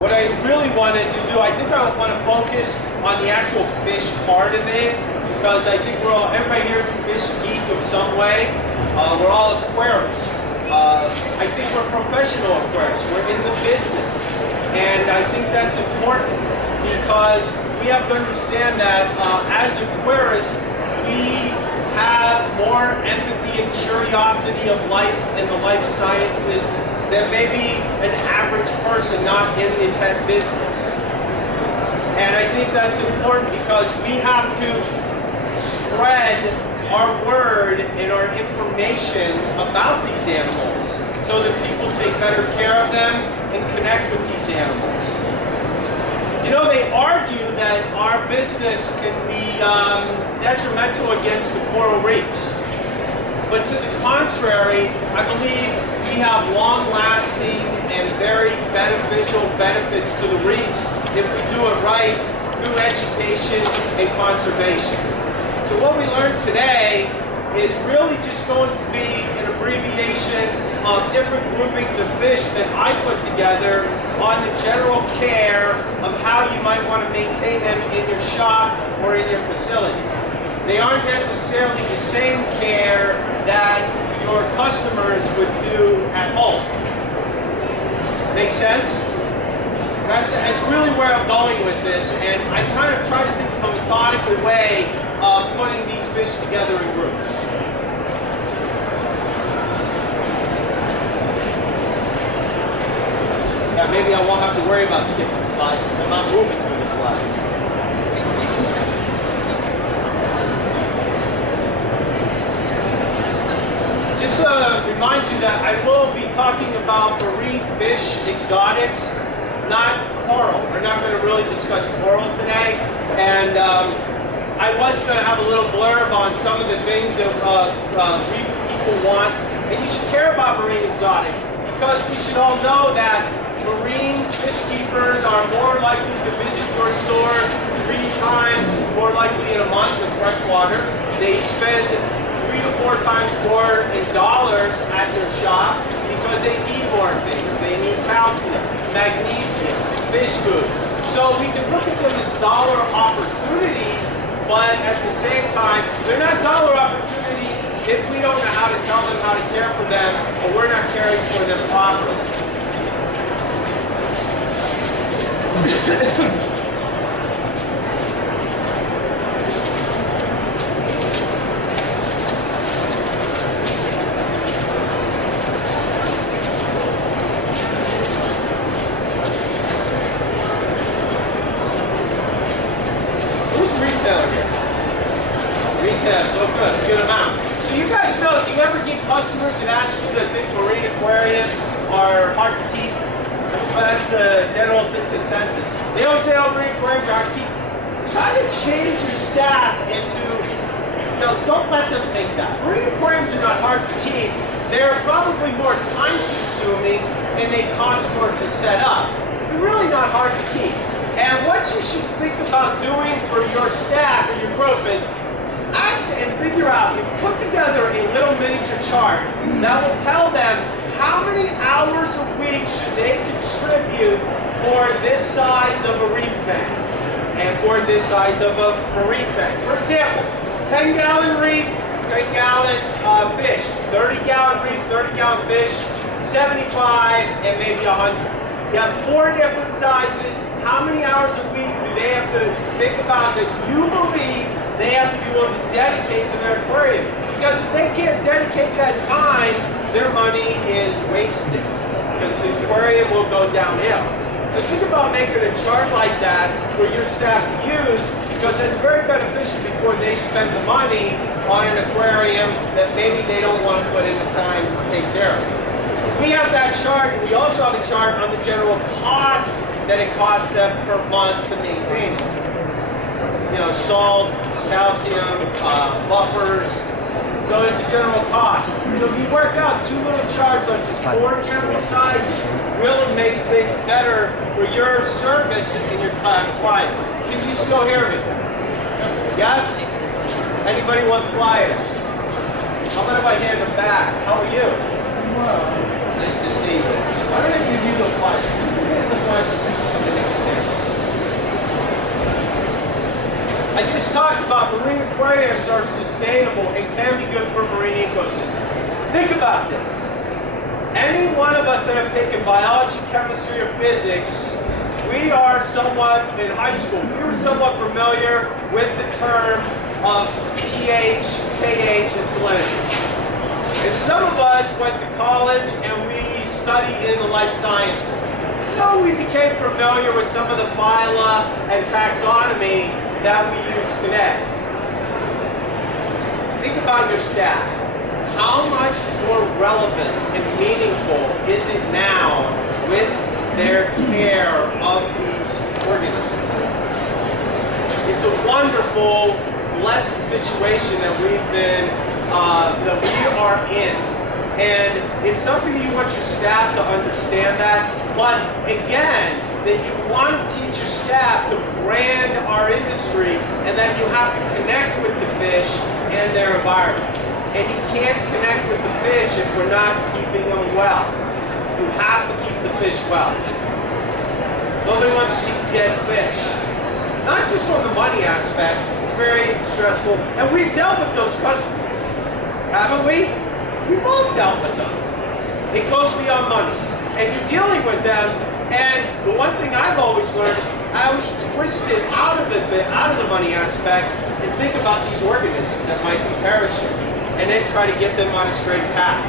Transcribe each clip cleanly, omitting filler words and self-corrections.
What I really wanted to do, I think I want to focus on the actual fish part of it, because I think everybody here is a fish geek of some way. We're all aquarists. I think we're professional aquarists. We're in the business. And I think that's important because we have to understand that as aquarists, we have more empathy and curiosity of life and the life sciences than maybe an average person not in the pet business. And I think that's important because we have to spread our word and our information about these animals so that people take better care of them and connect with these animals. You know, they argue that our business can be detrimental against the coral reefs. But to the contrary, I believe we have long-lasting and very beneficial benefits to the reefs if we do it right through education and conservation. So what we learned today is really just going to be an abbreviation of different groupings of fish that I put together on the general care of how you might want to maintain them in your shop or in your facility. They aren't necessarily the same care that your customers would do at home. Make sense? That's really where I'm going with this, and I kind of try to think of a methodical way of putting these fish together in groups. Yeah, maybe I won't have to worry about skipping slides because I'm not moving through the slides. Just to remind you that I will be talking about marine fish exotics, not coral. We're not going to really discuss coral today. And I was going to have a little blurb on some of the things that reef people want. And you should care about marine exotics because we should all know that marine fish keepers are more likely to visit your store 3 times more likely in a month than freshwater. They spend 3 to 4 times more in dollars at your shop because they need more things. They need calcium, magnesium, fish foods. So we can look at them as dollar opportunities, but at the same time, they're not dollar opportunities if we don't know how to tell them how to care for them or we're not caring for them properly. Who's retailer here? Retailers, oh good amount. So you guys know, do you ever get customers that ask you that think marine aquariums are hard to keep? That's the general consensus. They always say, oh, marine aquariums are hard to keep. Try to change your staff into, don't let them think that. Marine aquariums are not hard to keep. They're probably more time consuming and they cost more to set up. They're really not hard to keep. And what you should think about doing for your staff and your group is ask and figure out, you put together a little miniature chart that will tell them how many hours a week should they contribute for this size of a reef tank and for this size of a marine tank. For example, 10-gallon reef, 10-gallon fish, 30-gallon reef, 30-gallon fish, 75, and maybe 100. You have 4 different sizes. How many hours a week do they have to think about that you believe they have to be willing to dedicate to their aquarium? Because if they can't dedicate that time, their money is wasted because the aquarium will go downhill. So think about making a chart like that for your staff to use because it's very beneficial before they spend the money on an aquarium that maybe they don't want to put in the time to take care of. We have that chart, and we also have a chart on the general cost that it costs them per month to maintain it. You know, salt, calcium, buffers. So it's a general cost. So if you work out 2 little charts on just 4 general sizes, really makes things better for your service and your clients. Can you still hear me? Yes? Anybody want flyers? How about if I hand them back? How are you? Nice to see you. Why don't I give you the flyers? The flyers. aquariums are sustainable and can be good for marine ecosystem. Think about this. Any one of us that have taken biology, chemistry, or physics, we are somewhat, in high school, we were somewhat familiar with the terms of pH, KH, and salinity. And some of us went to college and we studied in the life sciences. So we became familiar with some of the phyla and taxonomy that we use today. Think about your staff. How much more relevant and meaningful is it now with their care of these organisms? It's a wonderful, blessed situation that that we are in. And it's something you want your staff to understand that. But again, that you want to teach your staff to brand our industry, and that you have to connect with the fish and their environment. And you can't connect with the fish if we're not keeping them well. You have to keep the fish well. Nobody wants to see dead fish. Not just from the money aspect, it's very stressful. And we've dealt with those customers, haven't we? We've all dealt with them. It goes beyond money. And you're dealing with them, and the one thing I've always learned is I always twist it out of the money aspect and think about these organisms that might be perishing, and then try to get them on a straight path.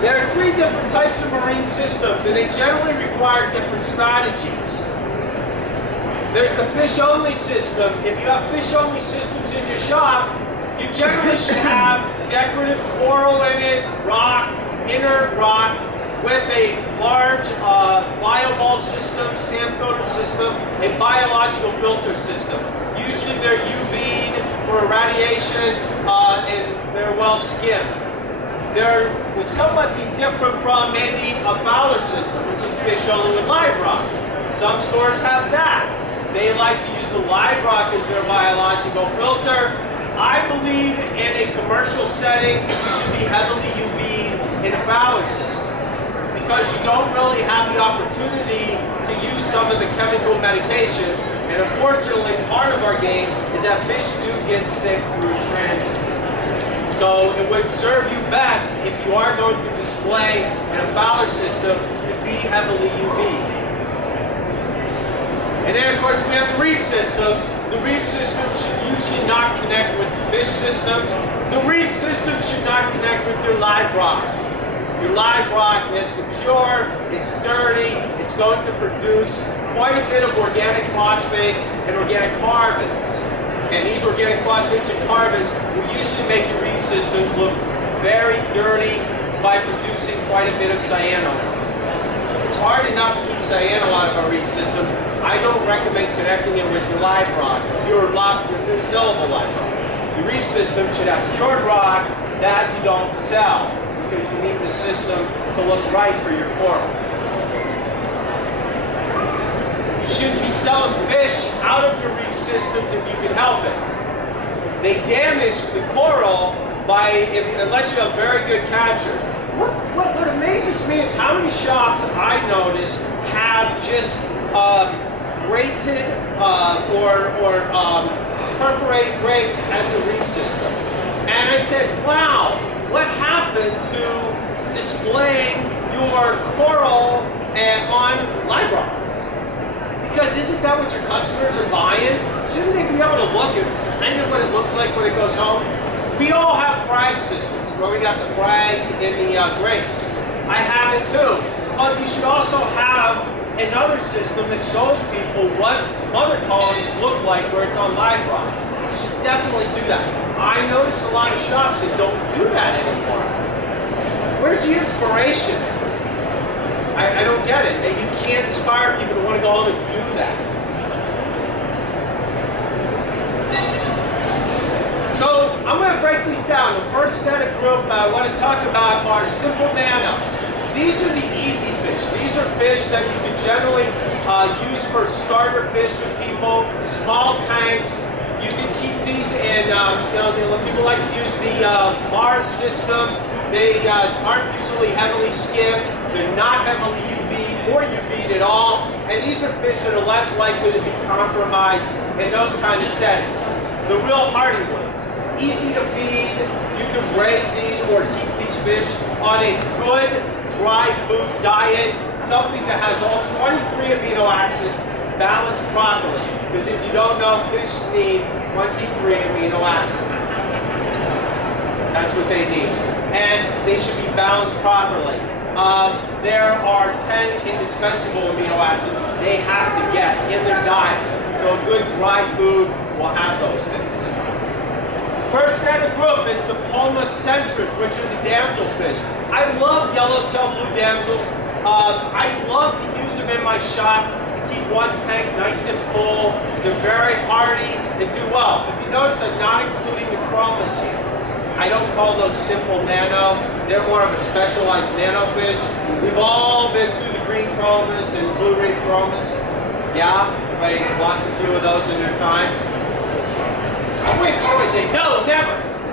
There are 3 different types of marine systems, and they generally require different strategies. There's a fish-only system. If you have fish-only systems in your shop, you generally should have decorative coral in it, rock, inert rock, with a large bioball system, sand filter system, a biological filter system. Usually they're UV'd for irradiation and they're well skimmed. They will somewhat be different from maybe a fowler system, which is fish only with live rock. Some stores have that. They like to use the live rock as their biological filter. I believe in a commercial setting, you should be heavily UV'd in a fowler system, because you don't really have the opportunity to use some of the chemical medications. And unfortunately, part of our game is that fish do get sick through transit. So it would serve you best, if you are going to display in a fowler system, to be heavily UV'd. And then, of course, we have the reef systems. The reef systems should usually not connect with the fish systems. The reef system should not connect with your live rock. Your live rock is secure, it's dirty, it's going to produce quite a bit of organic phosphates and organic carbons. And these organic phosphates and carbons will usually make your reef systems look very dirty by producing quite a bit of cyano. It's hard enough to keep cyano out of our reef system. I don't recommend connecting it with your live rock, your new syllable live rock. Your reef system should have cured rock that you don't sell, because you need the system to look right for your coral. You shouldn't be selling fish out of your reef systems if you can help it. They damage the coral unless you have very good catchers. What amazes me is how many shops I notice have just grated or perforated grates as a reef system. And I said, wow, what happened to displaying your coral on live rock? Because isn't that what your customers are buying? Shouldn't they be able to look at kind of what it looks like when it goes home? We all have frag systems where we got the frags in the grates. I have it too. But you should also have another system that shows people what mother colonies look like where it's on live rock. You should definitely do that. I noticed a lot of shops that don't do that anymore. Where's the inspiration? I don't get it. You can't inspire people to want to go home and do that. So I'm going to break these down. The first set of group I want to talk about are simple nano. These are the easy fish. These are fish that you can generally use for starter fish with people, small tanks. You can keep these in, people like to use the Mars system. They aren't usually heavily skimmed. They're not heavily UV'd or UV'd at all. And these are fish that are less likely to be compromised in those kind of settings. The real hardy ones, easy to feed. You can raise these or keep these fish on a good dry food diet, something that has all 23 amino acids balanced properly. Because if you don't know, fish need 23 amino acids. That's what they need. And they should be balanced properly. There are 10 indispensable amino acids they have to get in their diet. So a good dry food will have those things. First set of group is the Pomacentrids, which are the damselfish. I love yellowtail blue damsels. I love to use them in my shop to keep one tank nice and full. They're very hardy and do well. If you notice, I'm not including the chromas here. I don't call those simple nano. They're more of a specialized nano fish. We've all been through the green chromas and blue ring chromas. Yeah, everybody lost a few of those in their time. I'm waiting for somebody to say, no,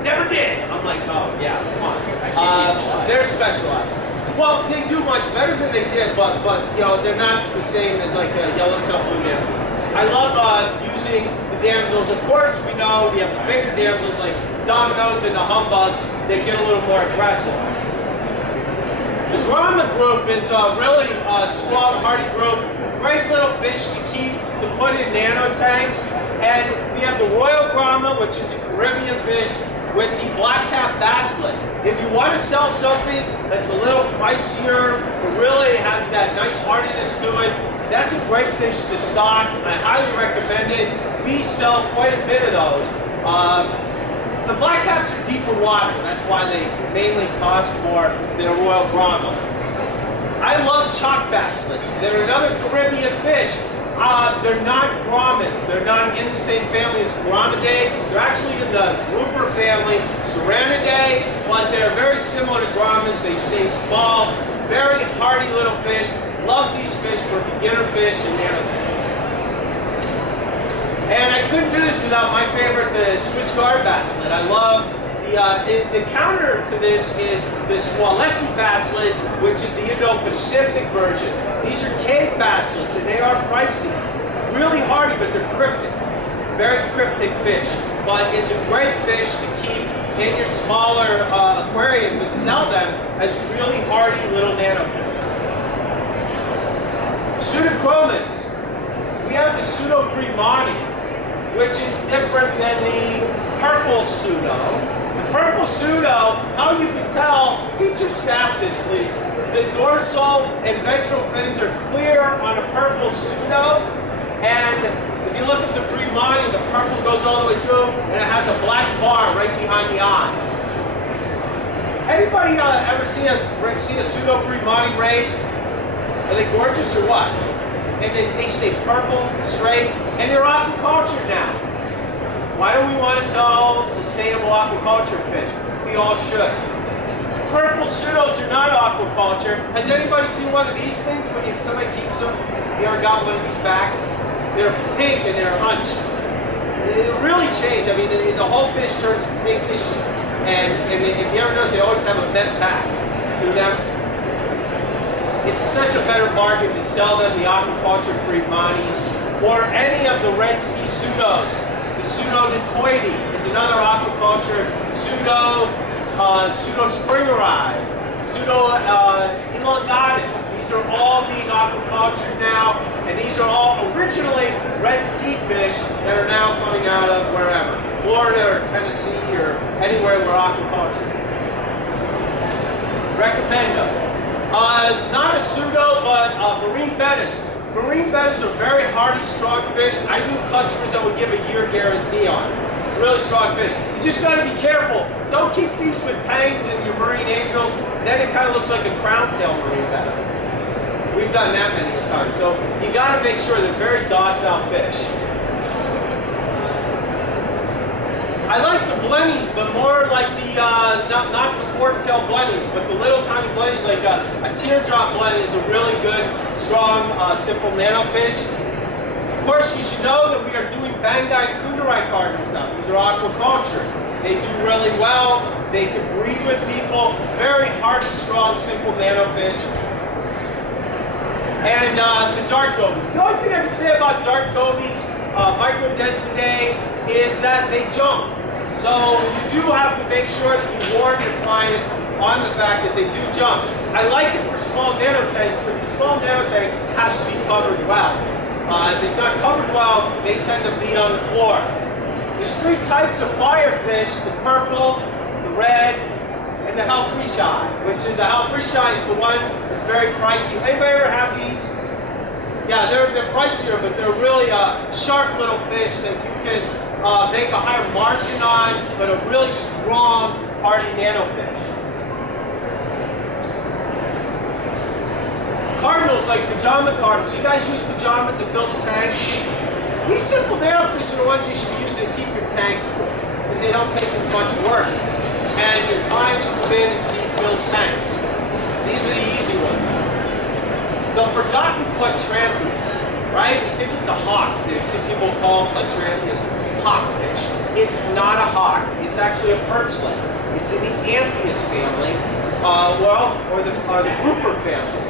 never did. I'm like, oh yeah, come on. They're specialized. Well, they do much better than they did, but you know, they're not the same as like a yellowtail blue damsel. I love using the damsels. Of course, we know we have the bigger damsels like Dominoes and the humbugs. They get a little more aggressive. The Grommet group is a really strong, hardy group. Great little fish to keep, to put in nano tanks. And we have the Royal Grommet, which is a Caribbean fish, with the black-cap basslet. If you want to sell something that's a little pricier, but really has that nice hardiness to it, that's a great fish to stock. I highly recommend it. We sell quite a bit of those. The black-caps are deeper water. That's why they mainly cost more than a Royal Grommet. I love chalk basslets. They're another Caribbean fish. They're not grommets. They're not in the same family as Grommidae. They're actually in the grouper family, Serranidae, but they're very similar to grommets. They stay small, very hardy little fish. Love these fish for beginner fish and nano fish. And I couldn't do this without my favorite, the Swiss Guard basslet. I love the counter to this is the Swalesi basslet, which is the Indo-Pacific version. These are cave basslets, and they are pricey. Really hardy, but they're cryptic. Very cryptic fish. But it's a great fish to keep in your smaller aquariums and sell them as really hardy little nanofish. Pseudochromids. We have the Pseudo-Fremani, which is different than the purple pseudo. The purple pseudo, how you can tell, teach your staff this please. The dorsal and ventral fins are clear on a purple pseudo, and if you look at the Fremani, the purple goes all the way through, and it has a black bar right behind the eye. Anybody ever see a pseudo Fremani raised? Are they gorgeous or what? And they stay purple, straight, and they're aquacultured now. Why do we want to sell sustainable aquaculture fish? We all should. Purple pseudos are not aquaculture. Has anybody seen one of these things when somebody keeps them? You ever got one of these back? They're pink and they're hunched. It really changed. I mean, the whole fish turns pinkish, and if you ever notice, they always have a bent back to them. It's such a better bargain to sell them the aquaculture Fremanis or any of the Red Sea pseudos. The Pseudodetoides is another aquaculture pseudo Springeri, Pseudo elongatus. These are all being aquacultured now, and these are all originally Red Sea fish that are now coming out of wherever, Florida or Tennessee or anywhere where aquaculture. Recommend them. Not a pseudo, but marine bettas. Marine bettas are very hardy, strong fish. I knew customers that would give a year guarantee on it. Really strong fish. You just got to be careful. Don't keep these with tangs and your marine angels. Then it kind of looks like a crown tail marine betta. We've done that many a time. So you got to make sure they're very docile fish. I like the blennies, but more like the, not the fork-tail blennies, but the little tiny blennies, like a teardrop blenny is a really good, strong, simple nano fish. Of course, you should know that we are doing Bangai and Kundarai cardinals now. These are aquaculture. They do really well. They can breed with people. Very hard, strong, simple nano fish. and the dark gobies. The only thing I can say about dark gobies, microdesmidae, is that they jump. So you do have to make sure that you warn your clients on the fact that they do jump. I like it for small nanotanks, but the small nanotank has to be covered well. If it's not covered well, they tend to be on the floor. There's 3 types of firefish: the purple, the red, and the Husbandry, which is the Husbandry is the one that's very pricey. Anybody ever have these? Yeah, they're pricier, but they're really sharp little fish that you can make a higher margin on, but a really strong, hardy nanofish. Cardinals, like pajama cardinals. You guys use pajamas to fill the tanks? These simple nanofish are the ones you should use to keep your tanks full, because they don't take as much work. And your clients come in and see filled tanks. These are the easy ones. The forgotten Plectrantheus, right? You think it's a hawk. Some people call Plectrantheus hawkfish. It's not a hawk. It's actually a perchlet. It's in the Anthias family, or the grouper family.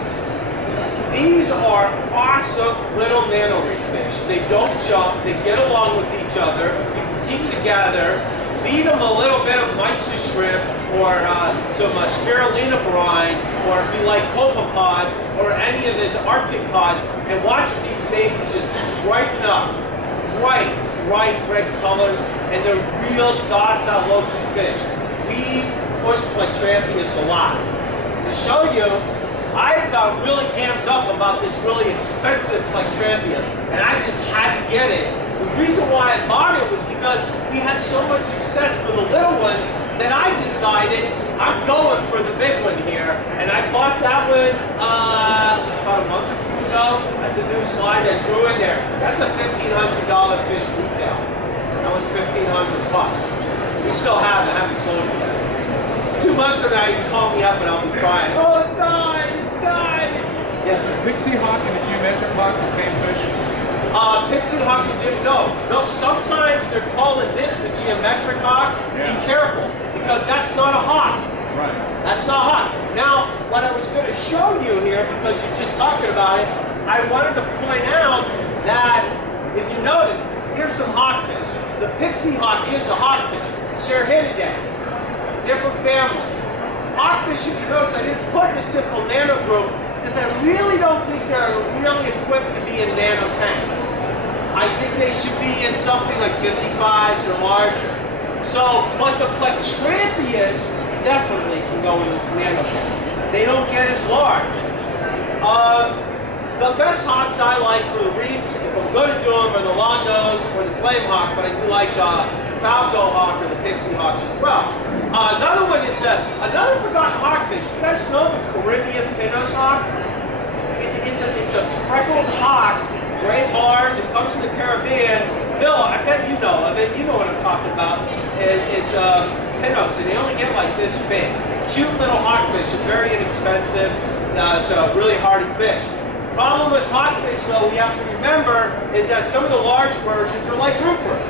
These are awesome little nanoreef fish. They don't jump. They get along with each other. You can keep together. Feed them a little bit of mysis shrimp or some spirulina brine, or if you like copepods or any of these Arctic pods, and watch these babies just brighten up. Bright red colors, and they're real docile local fish. We push Plectrantheus a lot. To show you, I got really amped up about this really expensive Plectrantheus, and I just had to get it. The reason why I bought it was because we had so much success for the little ones that I decided I'm going for the big one here. And I bought that one about a month or 2 ago. That's a new slide I threw in there. That's a $1,500 fish retail. That one's $1,500. We still have it. I haven't sold it yet. 2 months from now, you can call me up and I'll be crying. Oh, it died! It died! Yes, sir. Pixie hawk and a geometric hawk, the same fish? Pixie hawk, no, sometimes they're calling this the geometric hawk. Yeah. Be careful, because that's not a hawk. Right. That's not a hawk. Now, what I was going to show you here, because you're just talking about it, I wanted to point out that, if you notice, here's some hawkfish. The pixie hawk is a hawkfish. Ceratidae, different family. Hawkfish, if you notice, I didn't put in a simple nano group, because I really don't think they're really equipped to be in nano tanks. I think they should be in something like 55s or larger. So, but the Plectrantheus definitely can go in this nano tank. They don't get as large. The best hawks I like for the reefs, if I'm going to do them, are the long nose or the flame hawk, but I do like the falco hawk or the pixie hawks as well. Another one is another forgotten hawkfish. You guys know the Caribbean Pinos hawk? It's a freckled hawk, gray bars. It comes from the Caribbean. Bill, I bet you know of it. You know what I'm talking about. It's Pinos, and they only get like this big. Cute little hawkfish, very inexpensive. It's a really hardy fish. Problem with hawkfish, though, we have to remember is that some of the large versions are like groupers.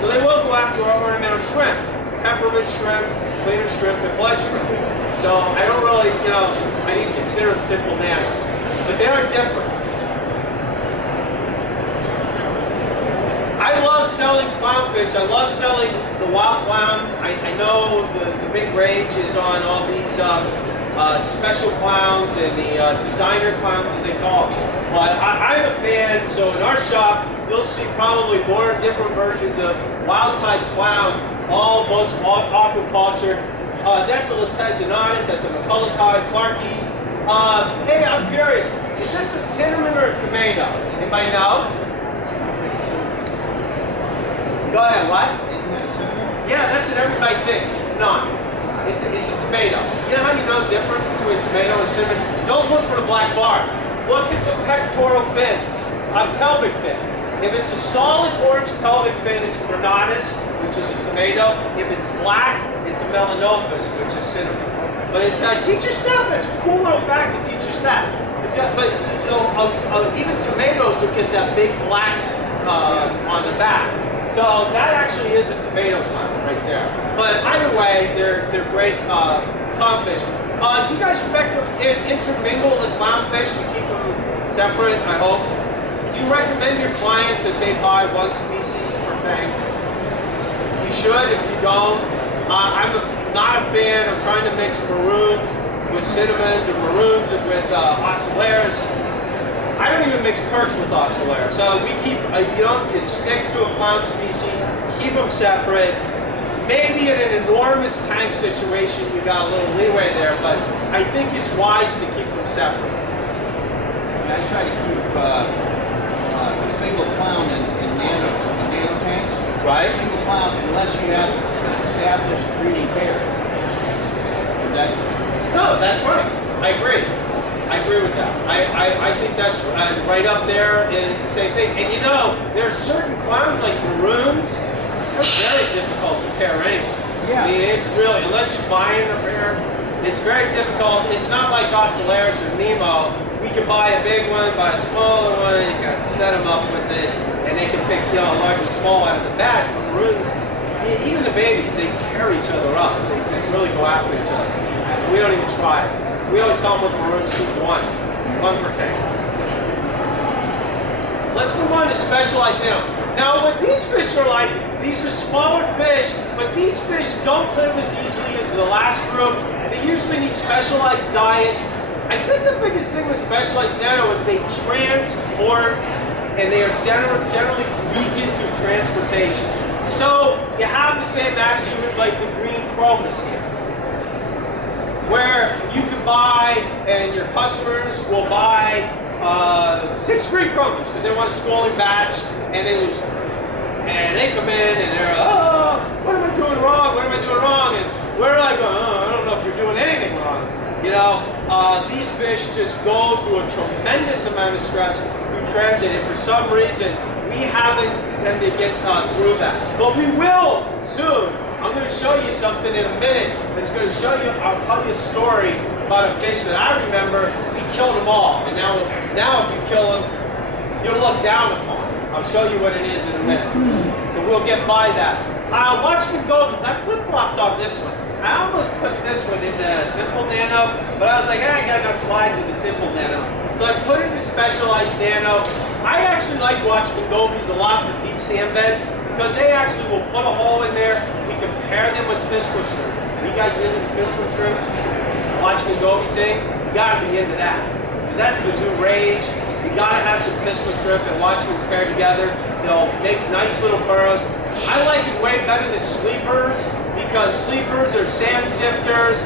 So they will go after ornamental shrimp. Peppermint shrimp, cleaner shrimp, and blood shrimp. So I don't really, I need to consider them simple nano. But they are different. I love selling clownfish. I love selling the wild clowns. I know the big rage is on all these special clowns and the designer clowns, as they call them. But I'm a fan, so in our shop, you'll see probably more different versions of wild-type clowns, almost all aquaculture. That's a Latezinatus, that's a McCullochai, Clarkies. Hey, I'm curious, is this a cinnamon or a tomato? Anybody know? Go ahead, what? Yeah, that's what everybody thinks. It's not. It's a tomato. You know how you know the difference between tomato and cinnamon? Don't look for the black bar. Look at the pectoral fins, pelvic fin. If it's a solid orange pelvic fin, it's Pronatus, which is a tomato. If it's black, it's a Melanophis, which is cinnamon. But teach your staff. That's a cool little fact to teach your staff. But even tomatoes will get that big black on the back. So that actually is a tomato plant right there. But either way, they're great clownfish. Do you guys intermingle the clownfish to keep them separate, I hope. Do you recommend your clients that they buy one species per tank? You should. If you don't, I'm not a fan of trying to mix maroons with cinnamons or maroons with ocellaires. I don't even mix perch with ocellaires. So we keep, you stick to a clown species, keep them separate. Maybe in an enormous tank situation, you got a little leeway there, but I think it's wise to keep them separate. I try to keep a single clown in nano tanks. Right. A single clown, unless you have an established breeding pair. Is that? No, that's right. I agree. I agree with that. I think that's right up there in the same thing. And there are certain clowns like maroons. They're very difficult to pair anyway. Yeah. I mean, it's really, unless you're buying a pair, it's very difficult. It's not like ocellaires or Nemo. We can buy a big one, buy a smaller one, you can set them up with it, and they can pick a large or small out of the batch. But maroons, even the babies, they tear each other up. They just really go after each other. We don't even try it. We always tell them with maroons, keep one per tank. Let's move on to specialized nano. Now, what these fish are like, these are smaller fish, but these fish don't live as easily as the last group. They usually need specialized diets. I think the biggest thing with specialized nano is they transport, and they are generally weakened through transportation. So you have the same attitude like the green chromas here, where you can buy, and your customers will buy 6 green chromas because they want a schooling batch, and they lose them. And they come in and they're, oh, what am I doing wrong? What am I doing wrong? And where are I going? Oh, I don't know if you're doing anything wrong. These fish just go through a tremendous amount of stress through transit, and for some reason, we haven't tended to get through that. But we will soon. I'm going to show you something in a minute that's going to show you, I'll tell you a story about a fish that I remember. We killed them all, and now if you kill them, you'll look down upon it. I'll show you what it is in a minute. So we'll get by that. Watch me go, because I flip-flopped on this one. I almost put this one into simple nano, but I was like, I got enough slides in the simple nano. So I put it in specialized nano. I actually like watching gobies a lot for deep sand beds, because they actually will put a hole in there. We can pair them with pistol shrimp. Are you guys into the pistol shrimp? Watching the goby thing? You gotta be into that. Because that's the new rage. You gotta have some pistol shrimp and watch them paired together. They'll make nice little burrows. I like it way better than sleepers, because sleepers are sand sifters.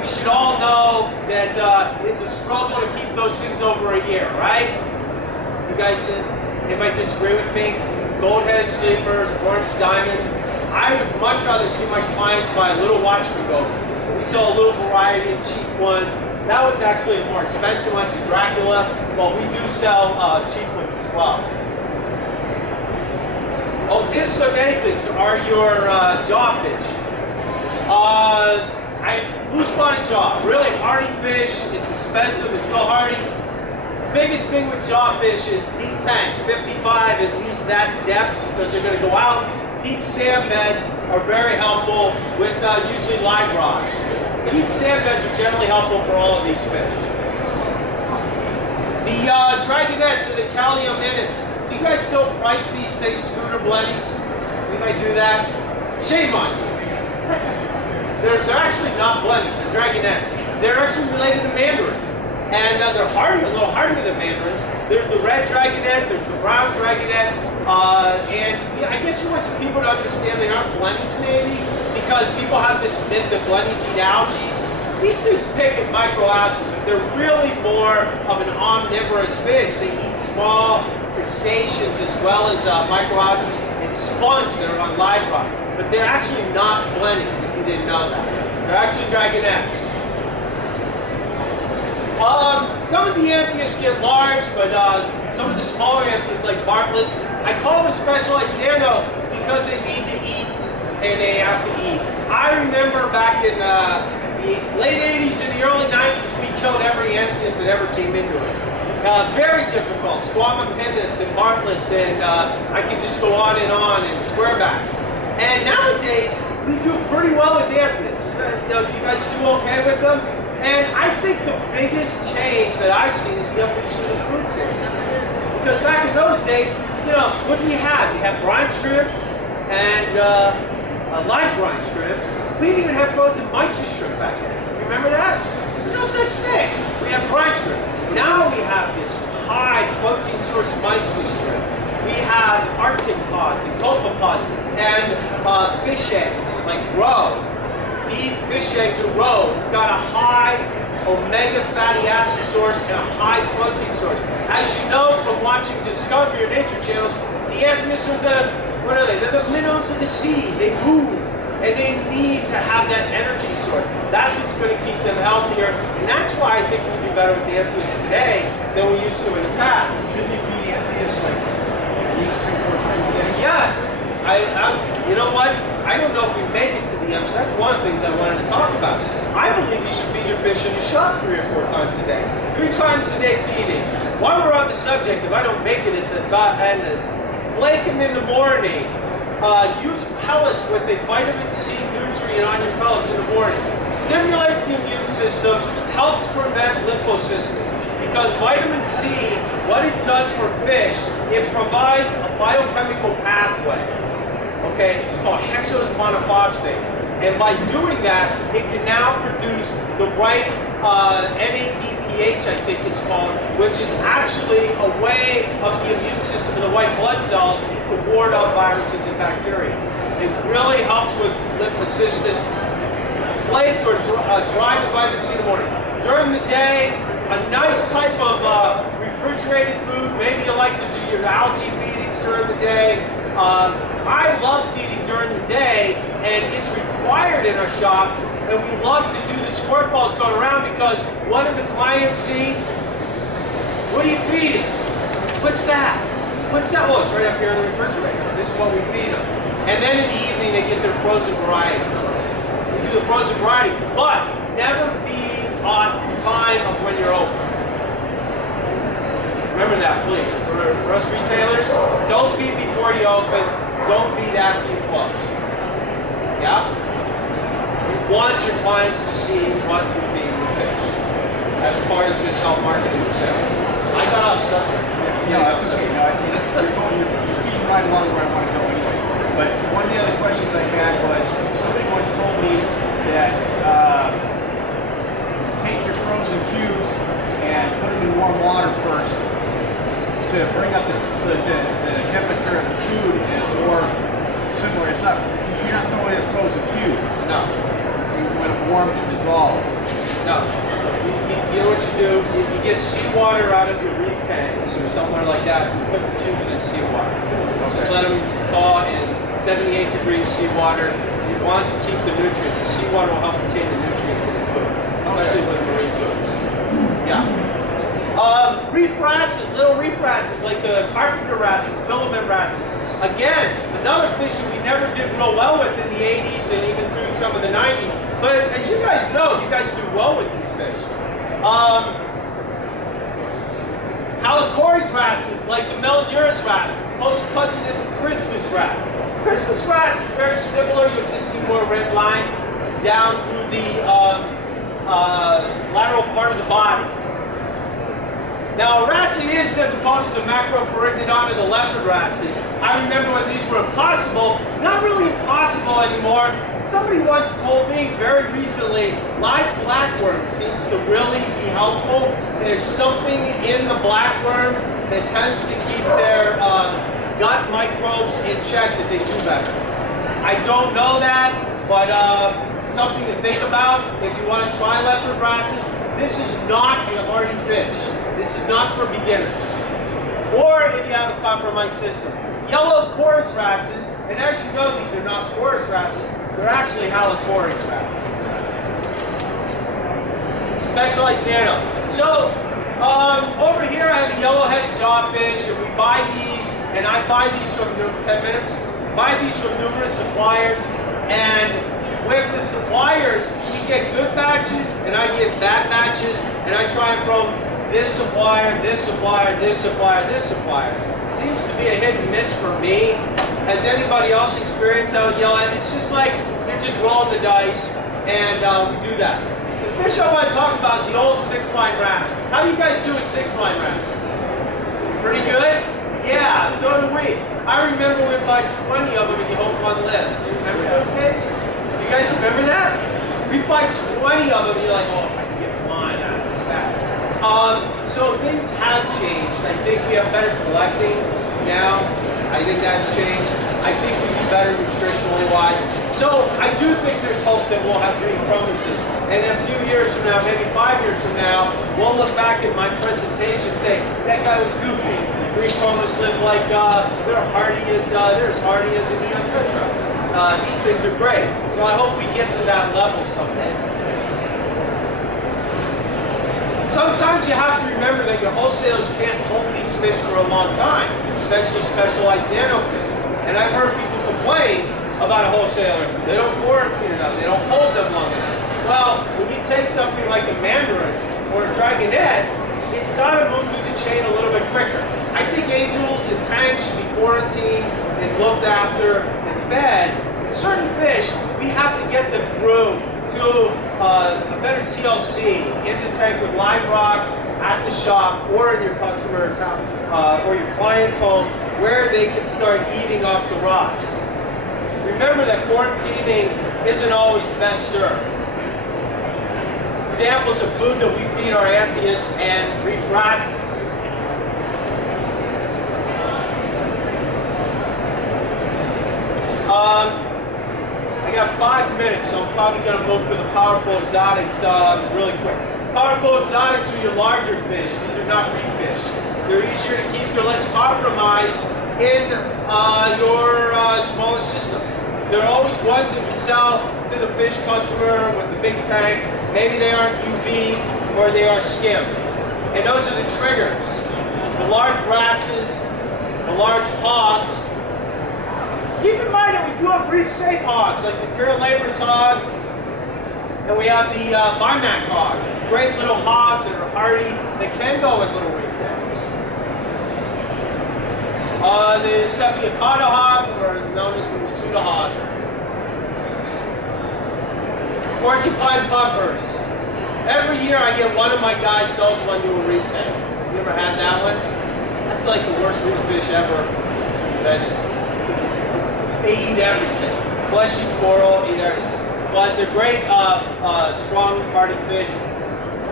We should all know that it's a struggle to keep those things over a year, right? You guys, anybody disagree with me? Gold-headed sleepers, orange diamonds. I would much rather see my clients buy a little watchman goby. We sell a little variety of cheap ones. That one's actually a more expensive one to Dracula, but we do sell cheap ones as well. Opisthonathans are your jawfish. Blue spotted jaw, really hardy fish. It's expensive, it's real hardy. Biggest thing with jawfish is deep tanks, 55 at least that depth, because they're going to go out. Deep sand beds are very helpful with usually live rod. Deep sand beds are generally helpful for all of these fish. The dragonettes or the calliominids. Do you guys still price these things scooter blennies? You might do that? Shame on you. They're actually not blennies, they're dragonettes. They're actually related to mandarins. And they're hardy, a little harder than mandarins. There's the red dragonette, there's the brown dragonette. And I guess you want people to understand they aren't blennies maybe, because people have this myth that blennies eat algae. These things pick at microalgae, but they're really more of an omnivorous fish. They eat small crustaceans as well as microalgae and sponge that are on live rock. But they're actually not blennies, if you didn't know that. They're actually dragonettes. Some of the amphias get large, but some of the smaller amphias like Bartlett's, I call them specialized nano because they need to eat and they have to eat. I remember back in the late 80s and the early 90s, we killed every amphias that ever came into us. Very difficult, Squamopendus and Bartlett's, and I could just go on and squarebacks. And nowadays, we do pretty well with amphias. Do you guys do do okay with them. And I think the biggest change that I've seen is the evolution of the food source. Because back in those days, you know, what do we have? We had brine shrimp and live brine shrimp. We didn't even have frozen mysis shrimp back then. Remember that? There's no such thing. We have brine shrimp. Now we have this high protein source mysis shrimp. We have Arctic pods and copepods and fish eggs like roe. Beef fish eggs are roe. It's got a high omega fatty acid source and a high protein source. As you know from watching Discovery or Nature channels, the anthias are what are they? They're the minnows of the sea. They move and they need to have that energy source. That's what's going to keep them healthier. And that's why I think we do better with the anthias today than we used to in the past. Shouldn't you feed anthias like at least 3-4 times a day? Yes. You know what? I don't know if we make it to the end, but that's one of the things I wanted to talk about. I believe you should feed your fish in your shop 3 or 4 times a day. 3 times a day feeding. While we're on the subject, if I don't make it at the end, flake them in the morning. Use pellets with a vitamin C nutrient on your pellets in the morning. Stimulates the immune system, helps prevent lymphocystis. Because vitamin C, what it does for fish, it provides a biochemical pathway. Okay, it's called hexose monophosphate. And by doing that, it can now produce the right NADPH, I think it's called, which is actually a way of the immune system of the white blood cells to ward off viruses and bacteria. It really helps with lymphocystis. Flake or dry the vitamin C in the morning. During the day, a nice type of refrigerated food. Maybe you like to do your algae feedings during the day. I love feeding during the day, and it's required in our shop. And we love to do the squirt balls going around because what do the clients see? What are you feeding? What's that? What's that? Oh, it's right up here in the refrigerator. This is what we feed them. And then in the evening, they get their frozen variety. We do the frozen variety, but never feed on time of when you're open. Remember that, please. For us retailers, don't feed before you open. Don't feed after you close. Yeah? You want your clients to see what you feed the fish. That's part of just self-marketing yourself. I got off subject. No, that's okay. No, you're feeding right along where I want to go anyway. But one of the other questions I had was, somebody once told me that take your frozen cubes and put them in warm water first to bring up so that the temperature of the food is more similar. It's not, you're not throwing in a frozen cube. No. You want it warm to dissolve. No. You know what you do? You get seawater out of your reef tanks or somewhere like that. You put the cubes in seawater. Just let them thaw in 78 degrees seawater. You want to keep the nutrients. The seawater will help retain the nutrients in the food, especially with marine foods. Yeah. Reef wrasses, little reef wrasses like the carpenter wrasses, filament wrasses. Again, another fish that we never did real well with in the 80s and even through some of the 90s. But as you guys know, you guys do well with these fish. Halichoris wrasses like the Melanurus wrasse, close cousin is Christmas wrasse. Christmas wrasse is very similar. You'll just see more red lines down through the lateral part of the body. Now, wrassing is the components of macropharyngodon of the leopard wrasses. I remember when these were impossible, not really impossible anymore. Somebody once told me very recently, live blackworm seems to really be helpful. There's something in the blackworms that tends to keep their gut microbes in check that they do better. I don't know that, but something to think about if you want to try leopard wrasses. This is not a hardy fish. This is not for beginners. Or if you have a compromised system. Yellow chorus wrasses, and as you know, these are not chorus wrasses, they're actually halichoris wrasses. Specialized nano. So, over here I have a yellow-headed jawfish, and we buy these, and I buy these from 10 minutes. Buy these from numerous suppliers, and with the suppliers, we get good batches, and I get bad batches, and I try them from this supplier, this supplier, this supplier, this supplier. It seems to be a hit and miss for me. Has anybody else experienced that with yellow? It's just like you're just rolling the dice, and we do that. The fish I want to talk about is the old 6-line wrasse. How do you guys do with 6-line wrasses? Pretty good? Yeah, so do we. I remember we buy 20 of them and you hope one lived. Do you remember those days? Do you guys remember that? We buy 20 of them and you're like, oh, if I can get one out of this bag. So things have changed. I think we have better collecting now. I think that's changed. I think we do better nutritionally wise. So I do think there's hope that we'll have green chromuses. And in a few years from now, maybe 5 years from now, we'll look back at my presentation and say, that guy was goofy. Green chromus live like they're as hardy as an Eotetra. These things are great. So I hope we get to that level someday. Sometimes you have to remember that your wholesalers can't hold these fish for a long time, especially specialized nanofish. And I've heard people complain about a wholesaler. They don't quarantine enough. They don't hold them long enough. Well, when you take something like a mandarin or a dragonet, it's got to move through the chain a little bit quicker. I think angels and tanks should be quarantined and looked after and fed. And certain fish, we have to get them through to a better TLC in the tank with live rock at the shop or in your customer's house or your client's home, where they can start eating off the rock. Remember that quarantining isn't always best served. Examples of food that we feed our anthias and reef wrasses. I got 5 minutes, so I'm probably going to move to the powerful exotics really quick. Powerful exotics are your larger fish. These are not reef fish. They're easier to keep. They're less compromised in your smaller systems. There are always ones that you sell to the fish customer with the big tank. Maybe they aren't UV or they are skim. And those are the triggers. The large wrasses, the large hogs. Keep in mind that we do have reef safe hogs, like the Terra Labor's hog, and we have the Bimac hog. Great little hogs that are hardy. They can go in little reef tanks. The Sepiacata hog, or known as the Masuda hog. Porcupine puffers. Every year I get one of my guys sells one to a reef tank. You ever had that one? That's like the worst reef fish ever invented. They eat everything. Fleshy coral, eat everything. But they're great, strong, hardy fish.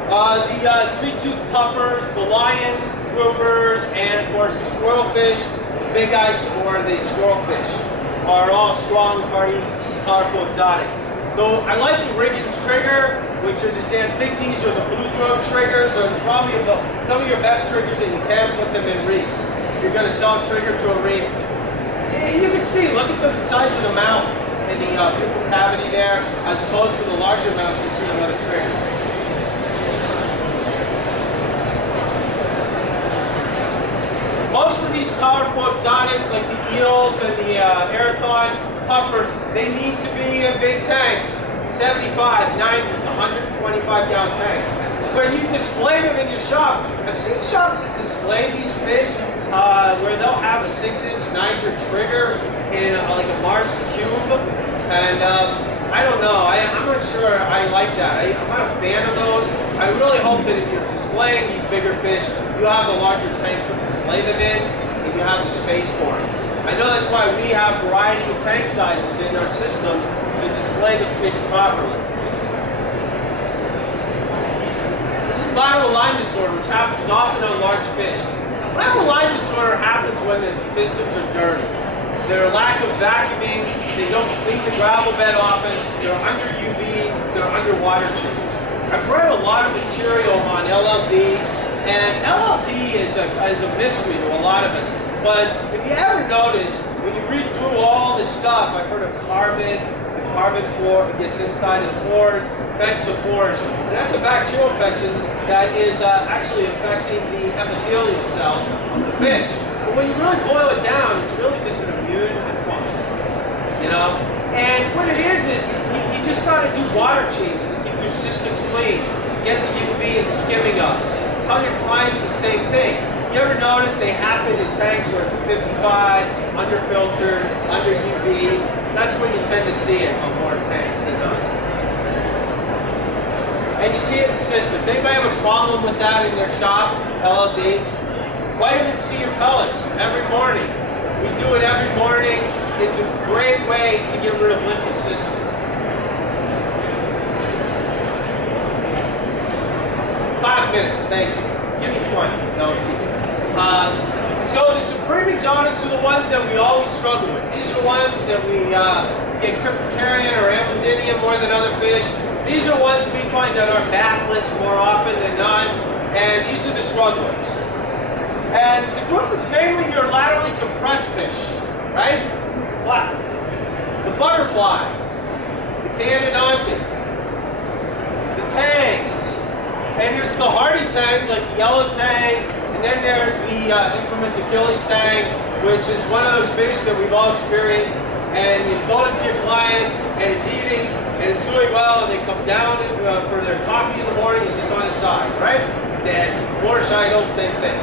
The three-toothed puffers, the lions, groupers, and of course the squirrelfish, the big eyes, or the squirrelfish are all strong, hardy, powerful exotics. Though I like the Riggins trigger, which are the Xanthichthys or the blue throat triggers, or probably some of your best triggers, and you can put them in reefs. If you're going to sell a trigger to a reef, you can see, look at the size of the mouth and the pupil cavity there, as opposed to the larger mouths you see on other triggers. Most of these powerful exotics, like the eels and the Erathon puffers, they need to be in big tanks, 75, 90s, 125-gallon tanks. When you display them in your shop, I've seen shops that display these fish where they'll have a 6-inch Niger trigger in like a Mars cube, and I don't know, I'm not sure I like that. I'm not a fan of those. I really hope that if you're displaying these bigger fish, you have a larger tank to display them in, and you have the space for them. I know that's why we have a variety of tank sizes in our system to display the fish properly. This is lateral line disorder, which happens often on large fish. Lateral line disorder happens when the systems are dirty. Their lack of vacuuming, they don't clean the gravel bed often, they're under UV, they're under water change. I've read a lot of material on LLD, and LLD is a mystery to a lot of us. But if you ever notice, when you read through all this stuff, I've heard of carbon, the carbon pore gets inside of the pores, affects the pores. And that's a bacterial infection that is actually affecting the epithelial cells of the fish. But when you really boil it down, it's really just an immune function, you know? And what it is you just got to do water changes, keep your systems clean, get the UV and skimming up. Tell your clients the same thing. You ever notice they happen in tanks where it's a 55, underfiltered, under UV? That's when you tend to see it on more tanks than not. and you see it in systems. Anybody have a problem with that in their shop, LLD? Vitamin C or pellets every morning. We do it every morning. It's a great way to get rid of lymphocysts. 5 minutes, thank you. Give me 20. No, it's easy. So the supreme exotics are the ones that we always struggle with. These are the ones that we get cryptocarian or ammondidium more than other fish. These are ones we find that are backless more often than not, and these are the strugglers. And the group is mainly your laterally compressed fish, right? Flat. The butterflies, the canidontids, the tangs, and there's the hardy tangs like the yellow tang, and then there's the infamous Achilles tang, which is one of those fish that we've all experienced, and you sold it to your client, and it's eating, and it's doing well, and they come down for their coffee in the morning, it's just on its side, right? Dead. Morse idol, same thing.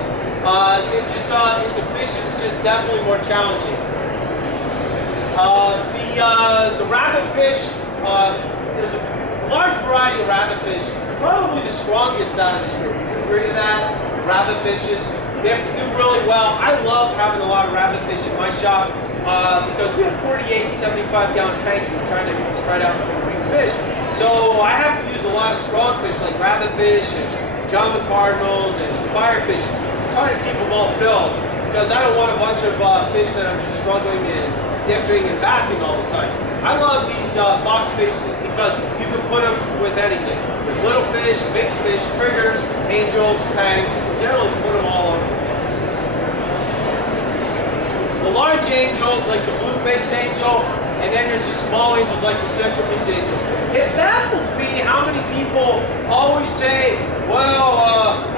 It's a fish that's just definitely more challenging. The rabbit fish, there's a large variety of rabbit fish. Probably the strongest out of this group. Would you agree to that? Rabbit fishes, they do really well. I love having a lot of rabbit fish in my shop because we have 48 75-gallon tanks. We're trying to spread out for marine fish. So I have to use a lot of strong fish like rabbit fish and Jama cardinals and firefish to try to keep them all filled because I don't want a bunch of fish that are just struggling and dipping and backing all the time. I love these box fishes because you can put them with anything. With little fish, big fish, triggers, angels, tangs, generally put them all over the place. The large angels like the blue face angel, and then there's the small angels like the central beach angels. It baffles me how many people always say, well,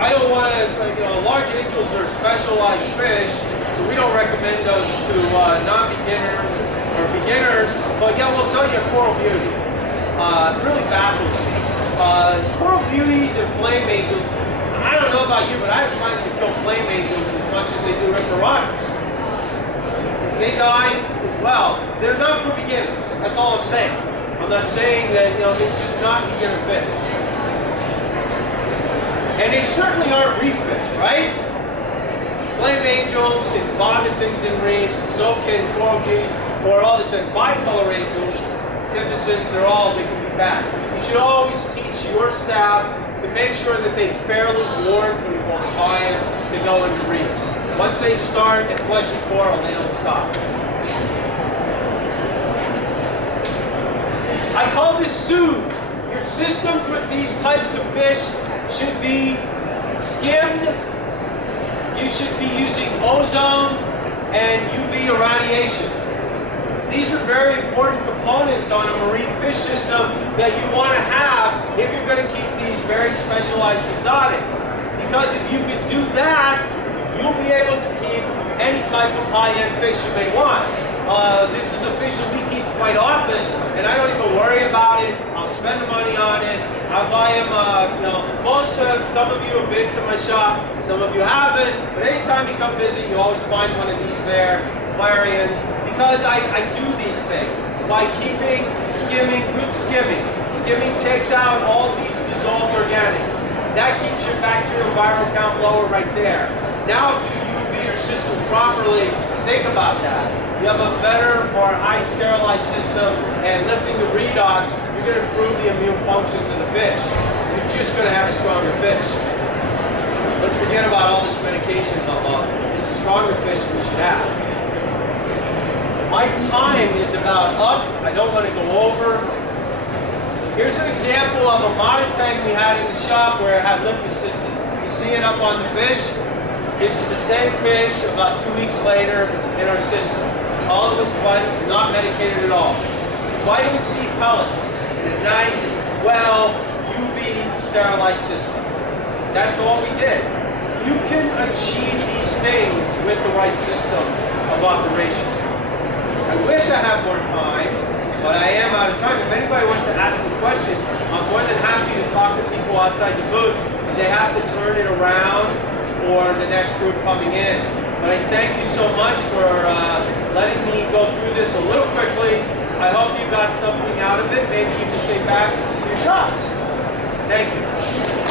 I don't want to, large angels are specialized fish, so we don't recommend those to non-beginners or beginners, but yeah, we'll sell you a coral beauty. It really baffles me. Coral beauties and flame angels, I don't know about you, but I have clients that kill flame angels as much as they do imperator's. They die as well. They're not for beginners. That's all I'm saying. I'm not saying that, they're just not beginner fish. And they certainly aren't reef fish, right? Flame angels can bother things in reefs, so can coral beauties, or all this, and bicolor angels, Timbusons, they can be bad. You should always teach your staff to make sure that they fairly warn people to buy them to go into reefs. Once they start at fleshy coral, they don't stop. I call this soothe. Your systems with these types of fish should be skimmed. You should be using ozone and UV irradiation. These are very important components on a marine fish system that you want to have if you're going to keep these very specialized exotics. Because if you can do that, you'll be able to keep any type of high-end fish you may want. This is a fish that we keep quite often, and I don't even worry about it. I'll spend the money on it. I'll buy them, some of you have been to my shop, some of you haven't, but anytime you come visit, you always find one of these there, Clarions, because I do these things by keeping skimming, good skimming. Skimming takes out all these dissolved organics. That keeps your bacterial viral count lower right there. Now, if you UV your systems properly, think about that. You have a better, more high sterilized system, and lifting the redox, you're going to improve the immune functions of the fish. You're just going to have a stronger fish. Let's forget about all this medication humbug. It's a stronger fish than we should have. My time is about up. I don't want to go over. Here's an example of a monotang we had in the shop where it had lymphocysts. You see it up on the fish? This is the same fish about 2 weeks later in our system. All of us not medicated at all. Vitamin C pellets in a nice, well, UV sterilized system. That's all we did. You can achieve these things with the right systems of operation. I wish I had more time, but I am out of time. If anybody wants to ask me questions, I'm more than happy to talk to people outside the booth. They have to turn it around for the next group coming in. But I thank you so much for letting me go through this a little quickly. I hope you got something out of it. Maybe you can take back to your shops. Thank you.